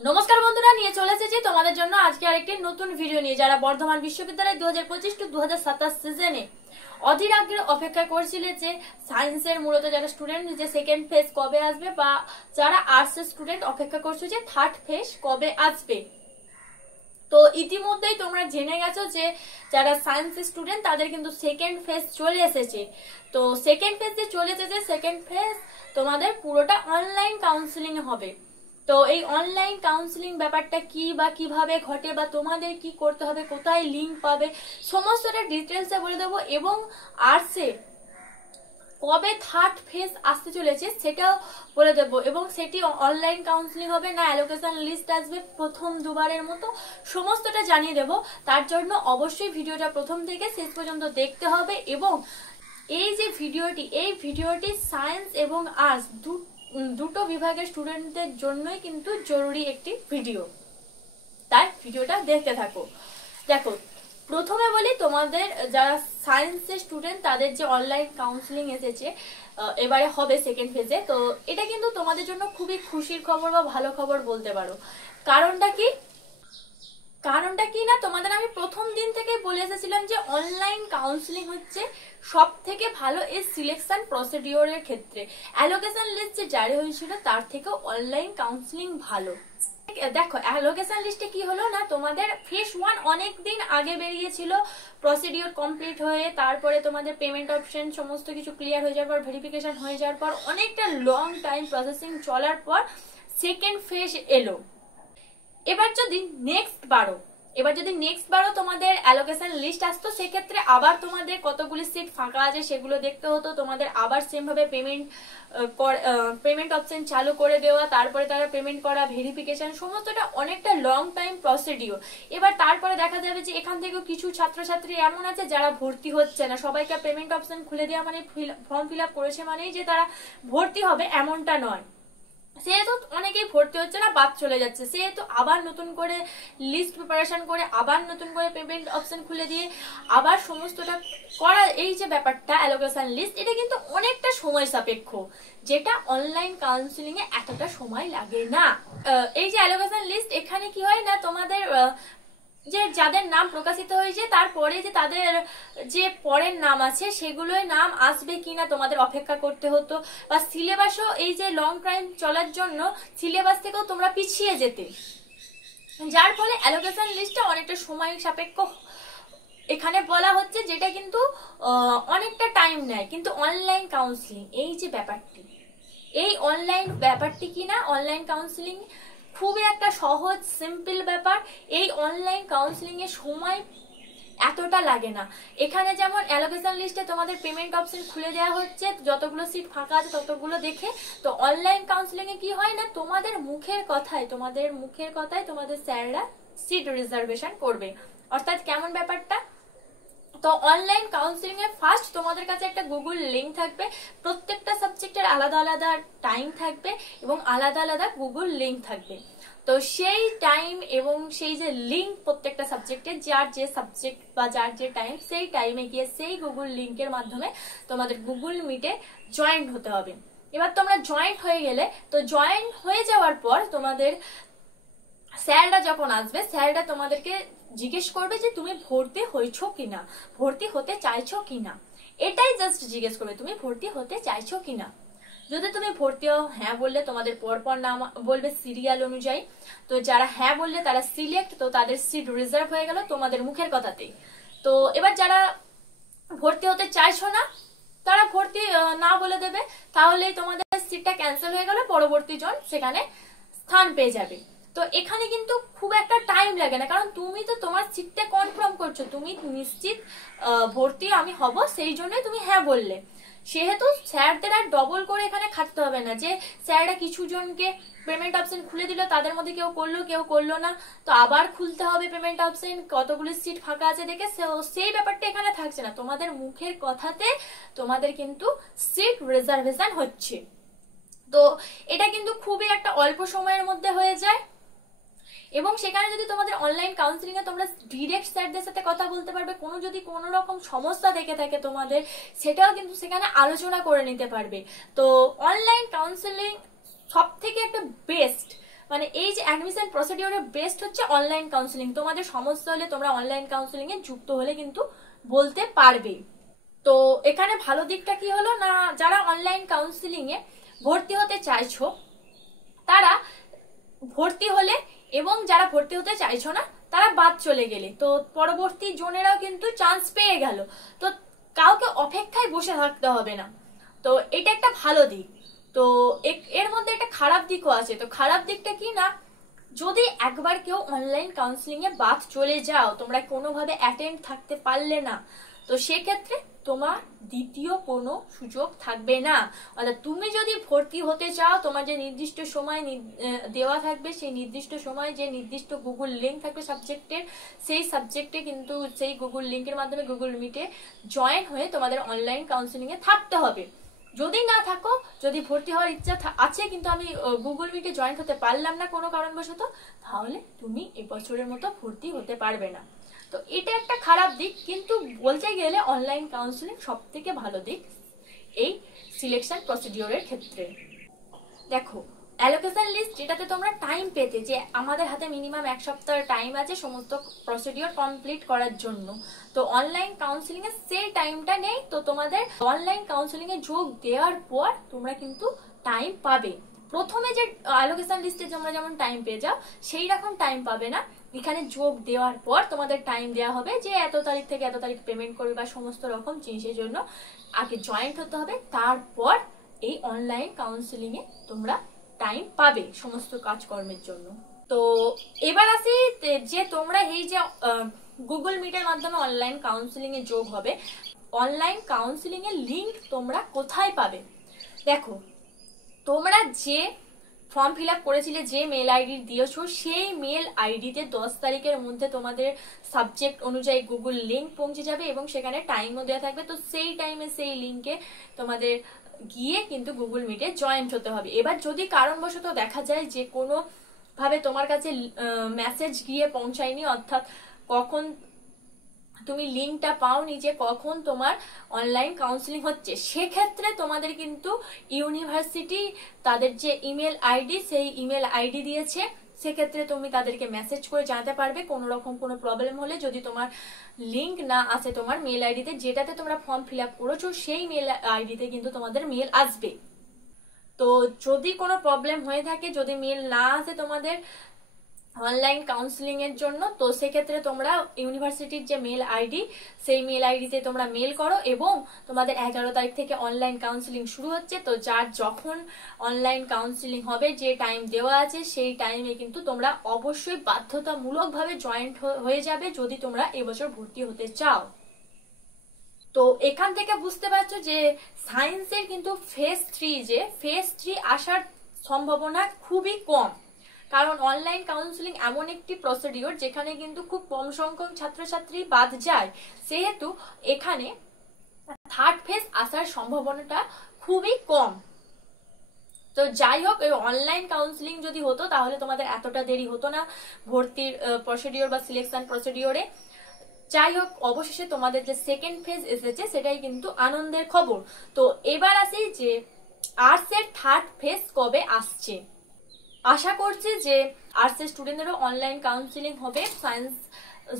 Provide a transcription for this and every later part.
নমস্কার বন্ধুরা, নিয়ে চলে এসেছি তোমাদের জন্য আজকে আরেকটি নতুন ভিডিও নিয়ে। যারা বর্ধমান বিশ্ববিদ্যালয় 2025-2027 সিজনে অধীর আগ্রহে অপেক্ষা করছিল যে সায়েন্সের মূলত যারা স্টুডেন্ট যে সেকেন্ড ফেজ কবে আসবে, বা যারা আর্টসের স্টুডেন্ট অপেক্ষা করছো যে থার্ড ফেজ কবে আসবে, তো ইতিমধ্যেই তোমরা জেনে গেছো যে যারা সায়েন্স স্টুডেন্ট তাদের কিন্তু সেকেন্ড ফেজ চলে এসেছে। তো সেকেন্ড ফেজ যে চলে এসেছে, সেকেন্ড ফেজ তোমাদের পুরোটা অনলাইন কাউন্সিলিং হবে। তো এই অনলাইন কাউন্সিলিং ব্যাপারটা কি বা কিভাবে ঘটে বা তোমাদের কি করতে হবে, কোথায় লিংক পাবে, সমস্তটা ডিটেলসে বলে দেবো। এবং আর্টসে কবে থার্ড ফেজ আসতে চলেছে সেটাও বলে দেবো, এবং সেটি অনলাইন কাউন্সিলিং হবে না অ্যালোকেশন লিস্ট আসবে প্রথম দুবারের মতো, সমস্তটা জানিয়ে দেবো। তার জন্য অবশ্যই ভিডিওটা প্রথম থেকে শেষ পর্যন্ত দেখতে হবে। এবং এই যে এই ভিডিওটি সায়েন্স এবং আর্টস দুটো বিভাগের স্টুডেন্টদের জন্যই কিন্তু জরুরি একটি ভিডিও, তাই ভিডিওটা দেখতে থাকো। দেখো, প্রথমে বলি তোমাদের যারা সায়েন্সের স্টুডেন্ট তাদের যে অনলাইন কাউন্সিলিং এসেছে এবারে হবে সেকেন্ড ফেজে। তো এটা কিন্তু তোমাদের জন্য খুবই খুশির খবর বা ভালো খবর বলতে পারো। কারণটা কি না, তোমাদের আমি প্রথম দিন থেকে বলে এসেছিলাম যে অনলাইন কাউন্সিলিং হচ্ছে সব থেকে ভালো এই সিলেকশন প্রসিডিওরের ক্ষেত্রে। অ্যালোকেশন লিস্ট যে জারি হয়েছিল তার থেকে অনলাইন কাউন্সিলিং ভালো। দেখো, অ্যালোকেশন লিস্টে কি হলো না, তোমাদের ফেজ 1 অনেক দিন আগে বেরিয়েছিল, প্রসিডিওর কমপ্লিট হয়ে তারপরে তোমাদের পেমেন্ট অপশন সমস্ত কিছু ক্লিয়ার হয়ে যাওয়ার পর, ভেরিফিকেশন হয়ে যাওয়ার পর, অনেকটা লং টাইম প্রসেসিং চলার পর সেকেন্ড ফেজ এলো। এবার যদি নেক্সট বারও তোমাদের অ্যালোকেশন লিস্ট আসতো, সেক্ষেত্রে আবার তোমাদের কতগুলি সিট ফাঁকা আছে সেগুলো দেখতে হতো, তোমাদের আবার সেম ভাবে পেমেন্ট অপশন চালু করে দেওয়া, তারপরে তারা পেমেন্ট করা, ভেরিফিকেশন, সমস্তটা অনেকটা লং টাইম প্রসিডিওর। এবার তারপরে দেখা যাবে যে এখান থেকেও কিছু ছাত্রছাত্রী এমন আছে যারা ভর্তি হচ্ছে না। সবাইকে পেমেন্ট অপশন খুলে দেওয়া মানে ফর্ম ফিল আপ করেছে মানেই যে তারা ভর্তি হবে এমনটা নয়। সেহেতু অনেকেই ভর্তি হচ্ছে না, বাদ চলে যাচ্ছে, সেহেতু আবার নতুন করে লিস্ট প্রিপারেশন করে আবার নতুন করে পেমেন্ট অপশন খুলে দিয়ে আবার সমস্তটা করা, এই যে ব্যাপারটা অ্যালোকেশন লিস্ট, এটা কিন্তু অনেকটা সময় সাপেক্ষ, যেটা অনলাইন কাউন্সিলিং এ এতটা সময় লাগে না। এই যে অ্যালোকেশন লিস্ট, এখানে কি হয় না, তোমাদের যে যাদের নাম প্রকাশিত হয়েছে তারপরে যে তাদের যে পরের নাম আছে সেগুলোর নাম আসবে কিনা তোমাদের অপেক্ষা করতে হতো, বা সিলেবাসও এই যে লং টাইম চলার জন্য সিলেবাস থেকেও তোমরা পিছিয়ে যেতে, যার ফলে অ্যালোকেশন লিস্টটা অনেকটা সময় সাপেক্ষ এখানে বলা হচ্ছে, যেটা কিন্তু অনেকটা টাইম নেয়। কিন্তু অনলাইন কাউন্সিলিং এই যে ব্যাপারটি কিনা, অনলাইন কাউন্সিলিং খুবই একটা সহজ সিম্পল ব্যাপার। এই অনলাইন কাউন্সিলিং এর সময় এতটা লাগে না। এখানে যেমন অ্যালোকেশন লিস্টে তোমাদের পেমেন্ট অপশন খুলে দেওয়া হচ্ছে, যতগুলো সিট ফাঁকা আছে ততগুলো দেখে। তো অনলাইন কাউন্সিলিং এ কি হয় না, তোমাদের মুখের কথায় তোমাদের স্যাররা সিট রিজার্ভেশন করবে। অর্থাৎ কেমন ব্যাপারটা, তো অনলাইন কাউন্সিলিং এ ফার্স্ট তোমাদের কাছে একটা গুগল লিংক থাকবে, প্রত্যেকটা সাবজেক্টের আলাদা আলাদা টাইম থাকবে এবং আলাদা আলাদা গুগল লিংক থাকবে। তো সেই টাইম এবং সেই যে লিংক প্রত্যেকটা সাবজেক্টের, যার যে সাবজেক্ট বা যার যে টাইম, সেই টাইমে গিয়ে সেই গুগল লিংকের মাধ্যমে তোমাদের গুগল মিটে জয়েন্ট হতে হবে। এবার তোমরা জয়েন্ট হয়ে গেলে, তো জয়েন্ট হয়ে যাওয়ার পর তোমাদের স্যাররা যখন আসবে, স্যাররা তোমাদেরকে জিজ্ঞেস করবে যে তুমি ভর্তি হয়েছো কিনা, ভর্তি হতে চাইছো কিনা, এটাই জাস্ট জিজ্ঞেস করবে, তুমি ভর্তি হতে চাইছো কিনা। যদি তুমি ভর্তি হও, হ্যাঁ বললে তোমাদের পরপর নাম বলবে সিরিয়াল অনুযায়ী। তো যারা হ্যাঁ বললে তারা সিলেক্ট, তো তাদের সিট রিজার্ভ হয়ে গেল তোমাদের মুখের কথাতেই। তো এবার যারা ভর্তি হতে চাইছো না তারা ভর্তি না বলে দেবে, তাহলেই তোমাদের সিটটা ক্যান্সেল হয়ে গেল, পরবর্তী জন সেখানে স্থান পেয়ে যাবে। তো এখানে কিন্তু খুব একটা টাইম লাগে না, কারণ তুমি তো তোমার সিটটা কনফার্ম করছো, তুমি নিশ্চিত ভর্তি আমি হব, সেই জন্যই তুমি হ্যাঁ বললে। সেহেতু স্যারদের আর ডবল করে এখানে খাটতে হবে না, যে স্যাররা কিছু জনকে পেমেন্ট অপশন খুলে দিল, তাদের মধ্যে কেউ করলো না, তো আবার খুলতে হবে পেমেন্ট অপশন, কতগুলো সিট ফাঁকা আছে দেখে, সেই ব্যাপারটা এখানে থাকছে না। তোমাদের মুখের কথাতে তোমাদের কিন্তু সিট রিজার্ভেশন হচ্ছে। তো এটা কিন্তু খুবই একটা অল্প সময়ের মধ্যে হয়ে যায়, এবং সেখানে যদি তোমাদের অনলাইন কাউন্সিলিং এ তোমরা ডিরেক্ট স্যারদের সাথে কথা বলতে পারবে, যদি কোনো রকম সমস্যা থেকে থাকে তোমাদের, সেটাও কিন্তু সেখানে আলোচনা করে নিতে পারবে। তো অনলাইন কাউন্সিলিং সব থেকে একটা বেস্ট মানে এই যে অ্যাডমিশন প্রসিডিওরের বেস্ট হচ্ছে অনলাইন কাউন্সিলিং। তোমাদের সমস্যা হলে তোমরা অনলাইন কাউন্সিলিং এ যুক্ত হলে কিন্তু বলতে পারবে। তো এখানে ভালো দিকটা কি হলো না, যারা অনলাইন কাউন্সিলিং এ ভর্তি হতে চাইছো তারা ভর্তি হলে, এবং যারা ভর্তি হতে চাইছো না তারা বাদ চলে গেলে, তো পরবর্তী জনেরাও কিন্তু চান্স পেয়ে গেল। তো কাউকে অপেক্ষায় বসে থাকতে হবে না, তো এটা একটা ভালো দিক। তো এর মধ্যে একটা খারাপ দিকও আছে। তো খারাপ দিকটা কি না, যদি একবার কেউ অনলাইন কাউন্সিলিং এ বাদ চলে যাও, তোমরা কোনোভাবে অ্যাটেন্ড থাকতে পারলে না, তো সেক্ষেত্রে তোমার দ্বিতীয় কোনো সুযোগ থাকবে না। অর্থাৎ তুমি যদি ভর্তি হতে চাও, তোমার যে নির্দিষ্ট সময় দেওয়া থাকবে, সেই নির্দিষ্ট সময় যে নির্দিষ্ট গুগল লিঙ্ক থাকবে সাবজেক্টের, সেই সাবজেক্টে কিন্তু সেই গুগল লিঙ্কের মাধ্যমে গুগল মিটে জয়েন হয়ে তোমাদের অনলাইন কাউন্সিলিং এ থাকতে হবে। যদি না থাকো, যদি ভর্তি হওয়ার ইচ্ছা আছে কিন্তু আমি গুগল মিটে জয়েন হতে পারলাম না কোনো কারণবশত, তাহলে তুমি এবছরের মতো ভর্তি হতে পারবে না। তো এটা একটা খারাপ দিক, কিন্তু বলতে গেলে অনলাইন কাউন্সিলিং সব থেকে ভালো দিক এই সিলেকশন প্রসিডিওরের ক্ষেত্রে। দেখো, অ্যালোকেশন লিস্ট যেটাতে তোমরা টাইম পেতে, যে আমাদের হাতে মিনিমাম 1 সপ্তাহ টাইম আছে সমস্ত প্রসিডিওর কমপ্লিট করার জন্য, তো অনলাইন কাউন্সিলিং এ সেই টাইমটা নেই। তো তোমাদের অনলাইন কাউন্সিলিং এ যোগ দেওয়ার পর তোমরা কিন্তু টাইম পাবে। প্রথমে যে অ্যালোকেশন লিস্টে তোমরা যেমন টাইম পেয়ে যাও, সেই রকম টাইম পাবে না। এখানে যোগ দেওয়ার পর তোমাদের টাইম দেওয়া হবে যে এত তারিখ থেকে এত তারিখ পেমেন্ট করবে, বা সমস্ত রকম জিনিসের জন্য আগে জয়েন্ট হতে হবে, তারপর এই অনলাইন কাউন্সিলিং এ তোমরা টাইম পাবে সমস্ত কাজকর্মের জন্য। তো এবার আসি যে তোমরা এই যে গুগল মিটের মাধ্যমে অনলাইন কাউন্সিলিং এ যোগ হবে, অনলাইন কাউন্সিলিং এর লিংক তোমরা কোথায় পাবে। দেখো, তোমরা যে ফর্ম ফিল আপ করেছিলে, যে মেল আইডি দিয়েছো, সেই মেল আইডিতে 10 তারিখের মধ্যে তোমাদের সাবজেক্ট অনুযায়ী গুগল লিংক পৌঁছে যাবে, এবং সেখানে টাইমও দেওয়া থাকবে। তো সেই টাইমে সেই লিংকে তোমাদের গিয়ে কিন্তু গুগল মিটে জয়েন্ট হতে হবে। এবার যদি কারণবশত দেখা যায় যে কোনো ভাবে তোমার কাছে মেসেজ গিয়ে পৌঁছায়নি, অর্থাৎ কখন তুমি লিংকটা পাওনি যে কখন তোমার অনলাইন কাউন্সিলিং হচ্ছে, সেক্ষেত্রে তোমাদের কিন্তু ইউনিভার্সিটি তাদের যে ইমেল আইডি, সেই ইমেল আইডি দিয়েছে, সেক্ষেত্রে তুমি তাদেরকে মেসেজ করে জানাতে পারবে কোনো রকম কোনো প্রবলেম হলে। যদি তোমার লিংক না আসে তোমার মেল আইডিতে, যেটাতে তোমরা ফর্ম ফিল আপ করেছো, সেই মেল আইডিতে কিন্তু তোমাদের মেল আসবে। তো যদি কোনো প্রবলেম হয়ে থাকে, যদি মেল না আসে তোমাদের অনলাইন কাউন্সিলিং এর জন্য, তো সেক্ষেত্রে তোমরা ইউনিভার্সিটির যে মেল আইডি, সেই মেল আইডিতে তোমরা মেল করো, এবং তোমাদের 11 তারিখ থেকে অনলাইন কাউন্সিলিং শুরু হচ্ছে। তো যার যখন অনলাইন কাউন্সিলিং হবে, যে টাইম দেওয়া আছে, সেই টাইমে কিন্তু তোমরা অবশ্যই বাধ্যতামূলকভাবে জয়েন্ট হয়ে যাবে যদি তোমরা এবছর ভর্তি হতে চাও। তো এখান থেকে বুঝতে পারছো যে সায়েন্সের কিন্তু ফেজ 3 আসার সম্ভাবনা খুবই কম, কারণ অনলাইন কাউন্সিলিং এমন একটি প্রসিডিওর যেখানে কিন্তু খুব কম সংখ্যক ছাত্রছাত্রী বাদ যায়, সেহেতু এখানে থার্ড ফেজ আসার সম্ভাবনাটা খুবই কম। তো যাই হোক, এই অনলাইন কাউন্সিলিং যদি হতো তাহলে তোমাদের এতটা দেরি হতো না ভর্তির প্রসিডিওর বা সিলেকশন প্রসিডিওরে। যাই হোক, অবশেষে তোমাদের যে সেকেন্ড ফেজ এসেছে সেটাই কিন্তু আনন্দের খবর। তো এবার আসি যে আর্টস এর থার্ড ফেজ কবে আসছে। আশা করছি যে আর্টসের স্টুডেন্টদেরও অনলাইন কাউন্সিলিং হবে সায়েন্স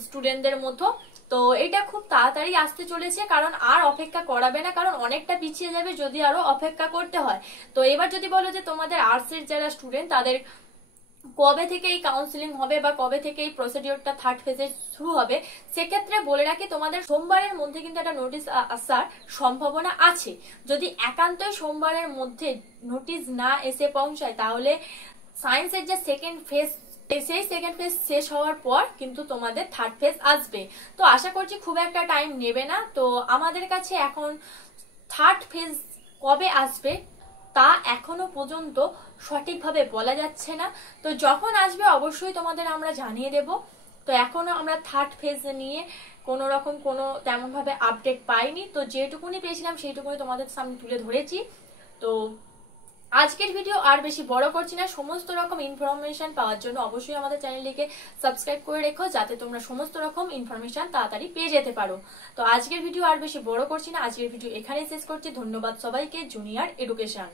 স্টুডেন্টদের মতো। তো এটা খুব তাড়াতাড়ি আসতে চলেছে, কারণ আর অপেক্ষা করাবে না, কারণ অনেকটা পিছিয়ে যাবে যদি আরো অপেক্ষা করতে হয়। তো এবার যদি বলো যে তোমাদের আর্টসের যারা স্টুডেন্ট তাদের কবে থেকে এই কাউন্সিলিং হবে বা কবে থেকে এই প্রসিডিওরটা থার্ড ফেজে শুরু হবে, সেক্ষেত্রে বলে রাখি তোমাদের সোমবারের মধ্যে কিন্তু একটা নোটিশ আসার সম্ভাবনা আছে। যদি একান্তই সোমবারের মধ্যে নোটিশ না এসে পৌঁছায়, তাহলে সায়েন্সের যে সেকেন্ড ফেজ, সেই সেকেন্ড ফেজ শেষ হওয়ার পর কিন্তু তোমাদের থার্ড ফেজ আসবে। তো আশা করছি খুব একটা টাইম নেবে না। তো আমাদের কাছে এখন থার্ড ফেজ কবে আসবে তা এখনো পর্যন্ত সঠিকভাবে বলা যাচ্ছে না। তো যখন আসবে অবশ্যই তোমাদের আমরা জানিয়ে দেব। তো এখনো আমরা থার্ড ফেজ নিয়ে কোনো রকম কোনো তেমন ভাবে আপডেট পাইনি। তো যেটুকুনি পেয়েছিলাম সেইটুকুনি তোমাদের সামনে তুলে ধরেছি। তো আজকের ভিডিও আর বেশি বড় করছি না। সমস্ত রকম ইনফরমেশন পাওয়ার জন্য অবশ্যই আমাদের চ্যানেলটিকে সাবস্ক্রাইব করে রেখো, যাতে তোমরা সমস্ত রকম ইনফরমেশন তাড়াতাড়ি পেয়ে যেতে পারো। তো আজকের ভিডিও আর বেশি বড় করছি না, আজকের ভিডিও এখানেই শেষ করছি। ধন্যবাদ সবাইকে। Junior education.